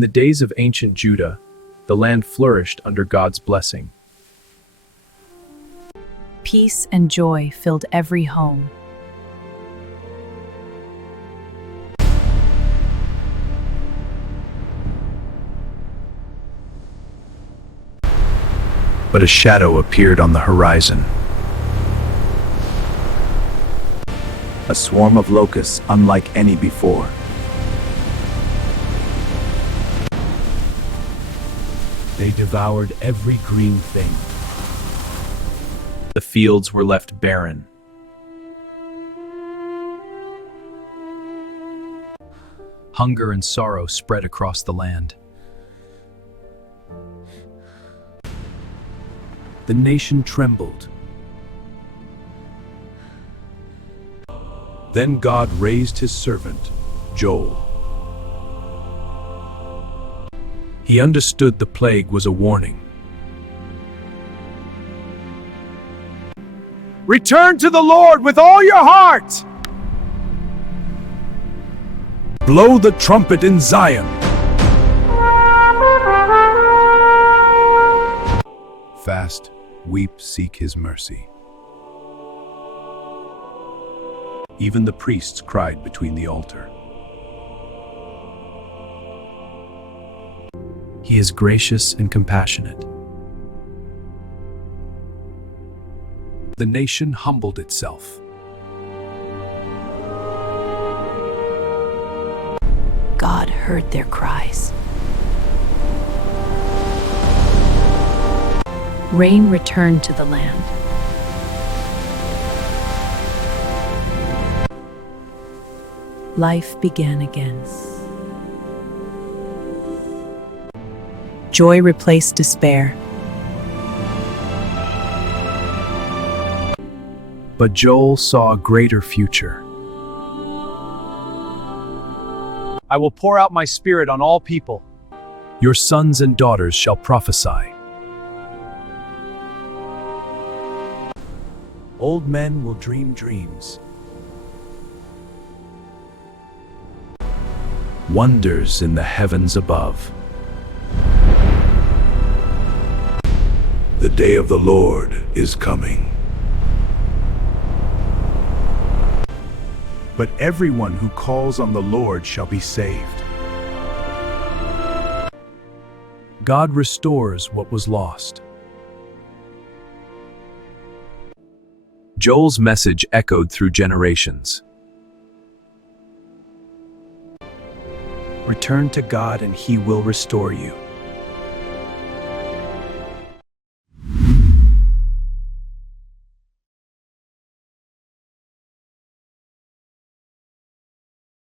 In the days of ancient Judah, the land flourished under God's blessing. Peace and joy filled every home. But a shadow appeared on the horizon. A swarm of locusts unlike any before. They devoured every green thing. The fields were left barren. Hunger and sorrow spread across the land. The nation trembled. Then God raised his servant, Joel. He understood the plague was a warning. Return to the Lord with all your heart! Blow the trumpet in Zion! Fast, weep, seek his mercy. Even the priests cried between the altar. He is gracious and compassionate. The nation humbled itself. God heard their cries. Rain returned to the land. Life began again. Joy replaced despair. But Joel saw a greater future. I will pour out my spirit on all people. Your sons and daughters shall prophesy. Old men will dream dreams. Wonders in the heavens above. The day of the Lord is coming. But everyone who calls on the Lord shall be saved. God restores what was lost. Joel's message echoed through generations. Return to God and He will restore you.